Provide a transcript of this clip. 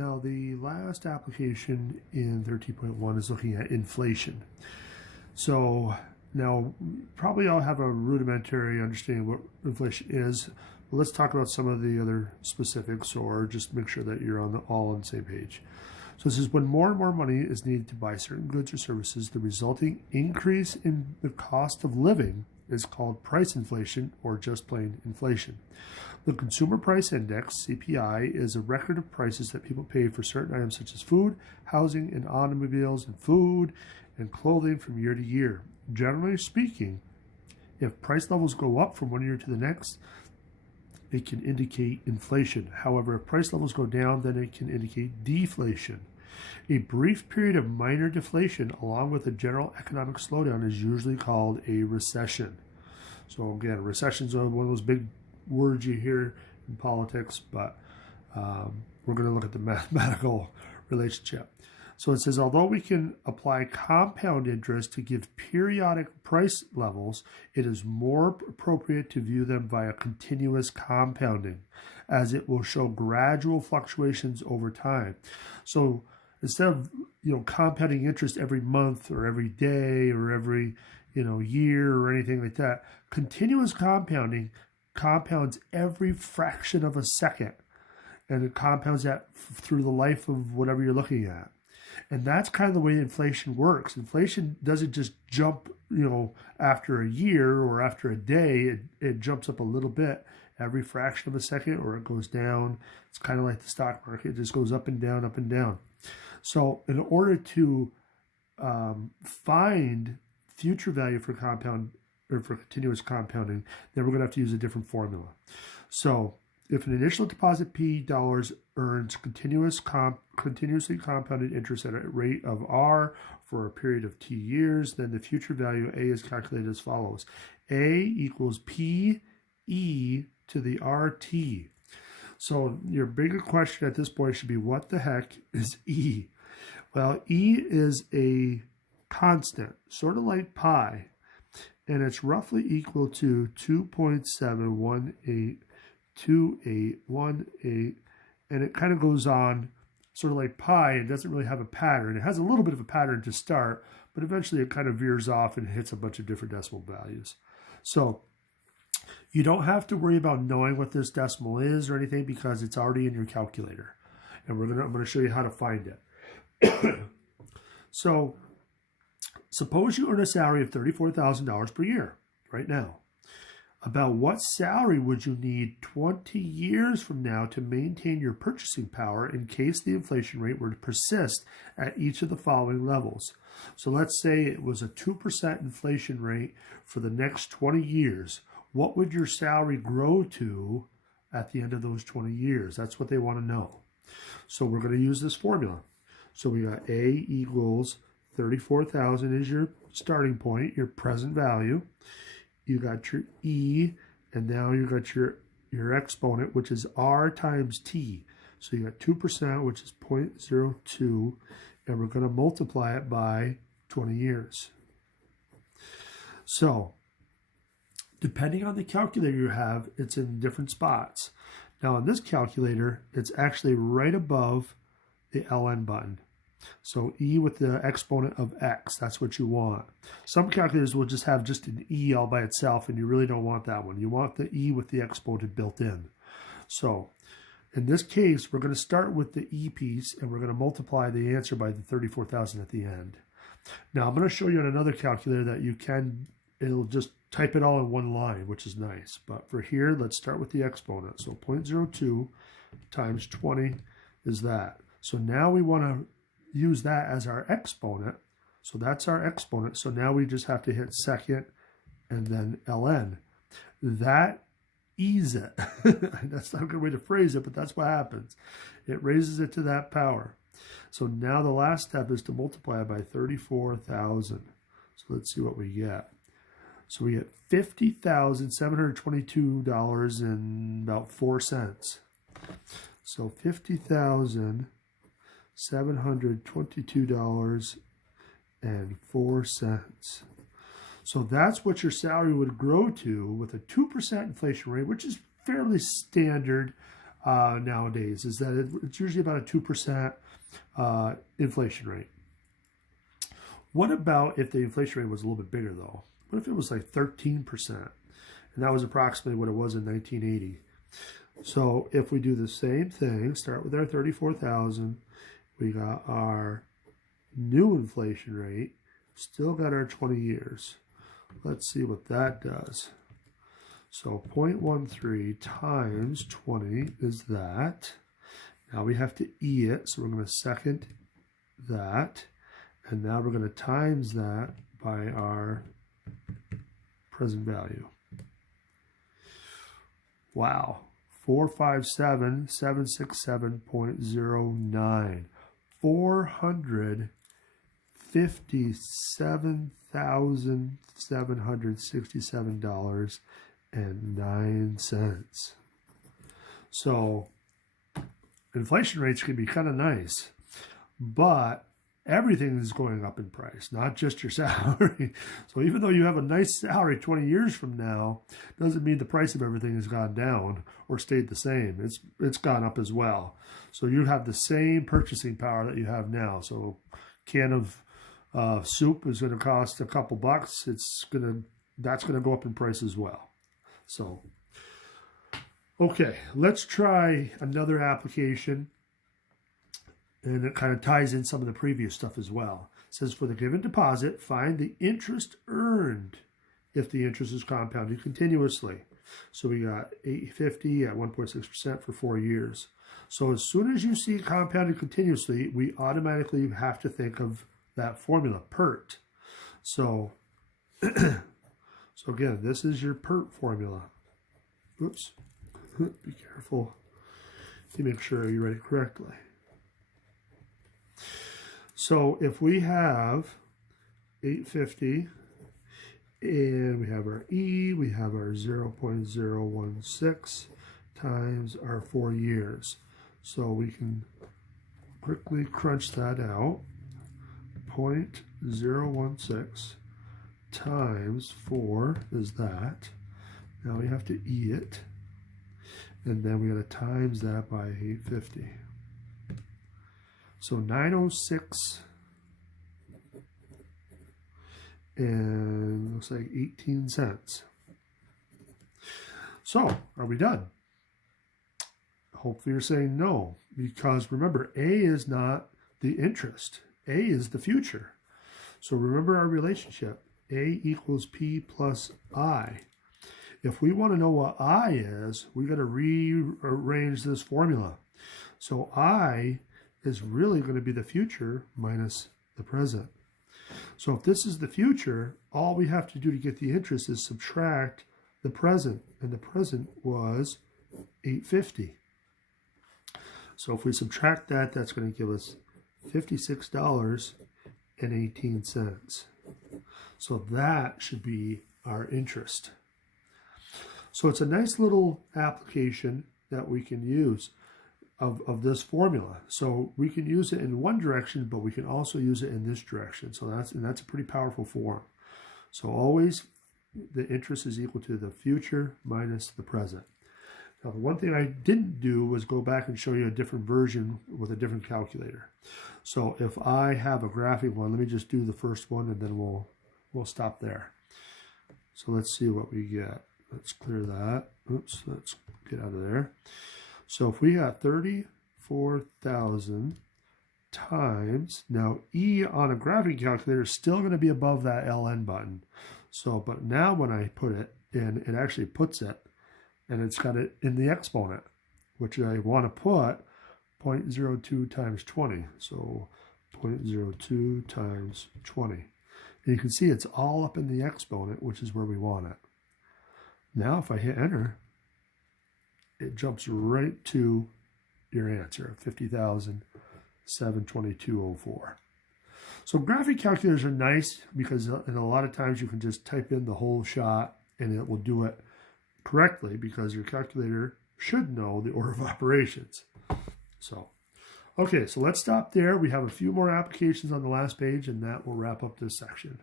Now, the last application in 13.1 is looking at inflation. So now, probably all have a rudimentary understanding of what inflation is. But let's talk about some of the other specifics, or just make sure that you're all on the same page. So this is when more and more money is needed to buy certain goods or services, the resulting increase in the cost of living is called price inflation, or just plain inflation. The Consumer Price Index, CPI, is a record of prices that people pay for certain items such as food, housing, and automobiles, and food and clothing from year to year. Generally speaking, if price levels go up from one year to the next, it can indicate inflation. However, if price levels go down, then it can indicate deflation. A brief period of minor deflation, along with a general economic slowdown, is usually called a recession. So again, recession is one of those big words you hear in politics, but we're going to look at the mathematical relationship. So it says, although we can apply compound interest to give periodic price levels, it is more appropriate to view them via continuous compounding, as it will show gradual fluctuations over time. So instead of compounding interest every month or every day or every year or anything like that, continuous compounding compounds every fraction of a second, and it compounds that through the life of whatever you're looking at. And that's kind of the way inflation works. Inflation doesn't just jump, after a year or after a day. It jumps up a little bit every fraction of a second, or it goes down. It's kind of like the stock market. It just goes up and down, up and down. So in order to find future value for compound or for continuous compounding, then we're going to have to use a different formula. So if an initial deposit P dollars earns continuously compounded interest at a rate of R for a period of T years, then the future value A is calculated as follows. A equals P E to the RT. So your bigger question at this point should be, what the heck is E? Well, E is a constant, sort of like pi, and it's roughly equal to 2.7182818, and it kind of goes on sort of like pi. It doesn't really have a pattern. It has a little bit of a pattern to start, but eventually it kind of veers off and hits a bunch of different decimal values. So you don't have to worry about knowing what this decimal is or anything, because it's already in your calculator, and I'm going to show you how to find it. So suppose you earn a salary of $34,000 per year right now. About what salary would you need 20 years from now to maintain your purchasing power in case the inflation rate were to persist at each of the following levels? So let's say it was a 2% inflation rate for the next 20 years. What would your salary grow to at the end of those 20 years? That's what they want to know. So we're going to use this formula. So we got A equals 34,000 is your starting point, your present value. You got your E, and now you got your exponent, which is R times T. So you got 2%, which is 0.02, and we're going to multiply it by 20 years. So depending on the calculator you have, it's in different spots. Now on this calculator, it's actually right above the LN button. So E with the exponent of X, that's what you want. Some calculators will just have just an E all by itself, and you really don't want that one. You want the E with the exponent built in. So in this case, we're going to start with the E piece, and we're going to multiply the answer by the 34,000 at the end. Now I'm going to show you on another calculator that it'll just type it all in one line, which is nice. But for here, let's start with the exponent. So 0.02 times 20 is that. So now we want to use that as our exponent. So that's our exponent. So now we just have to hit second and then ln. That ease it. That's not a good way to phrase it, but that's what happens. It raises it to that power. So now the last step is to multiply it by 34,000. So let's see what we get. So we get $50,722 and about 4 cents. So $50,722.04. So that's what your salary would grow to with a 2% inflation rate, which is fairly standard nowadays is that it's usually about a 2% inflation rate. What about if the inflation rate was a little bit bigger though? What if it was like 13%? And that was approximately what it was in 1980. So if we do the same thing, start with our 34,000, we got our new inflation rate, still got our 20 years. Let's see what that does. So 0.13 times 20 is that. Now we have to E it, so we're going to second that. And now we're going to times that by our present value. Wow. 457,767.09. $457,767.09. So inflation rates can be kind of nice, but everything is going up in price, not just your salary. So even though you have a nice salary 20 years from now, doesn't mean the price of everything has gone down or stayed the same. It's gone up as well. So you have the same purchasing power that you have now. So a can of soup is going to cost a couple bucks. That's going to go up in price as well. So, okay, let's try another application. And it kind of ties in some of the previous stuff as well. It says, for the given deposit, find the interest earned if the interest is compounded continuously. So we got $850 at 1.6% for 4 years. So as soon as you see compounded continuously, we automatically have to think of that formula, PERT. So, so again, this is your PERT formula. Oops. Be careful. You make sure you write it correctly. So if we have 850 and we have our E, we have our 0.016 times our 4 years. So we can quickly crunch that out. 0.016 times 4 is that. Now we have to E it. And then we got to times that by 850. So 906 and looks like 18 cents. So are we done? Hopefully you're saying no, because remember, A is not the interest. A is the future. So remember our relationship. A equals P plus I. If we want to know what I is, we got to rearrange this formula. So I is really going to be the future minus the present. So if this is the future, all we have to do to get the interest is subtract the present, and the present was 850. So if we subtract that, that's going to give us $56.18. So that should be our interest. So it's a nice little application that we can use of this formula. So we can use it in one direction, but we can also use it in this direction. So that's a pretty powerful form. So always the interest is equal to the future minus the present. Now the one thing I didn't do was go back and show you a different version with a different calculator. So if I have a graphic one, let me just do the first one and then we'll stop there. So let's see what we get. Let's clear that. Oops, let's get out of there. So if we got 34,000 times, now E on a graphic calculator is still going to be above that LN button. So, but now when I put it in, it actually puts it, and it's got it in the exponent, which I want to put 0.02 times 20. So 0.02 times 20. And you can see it's all up in the exponent, which is where we want it. Now if I hit enter, it jumps right to your answer, 50,722.04. So graphic calculators are nice because in a lot of times you can just type in the whole shot and it will do it correctly because your calculator should know the order of operations. So, okay, so let's stop there. We have a few more applications on the last page and that will wrap up this section.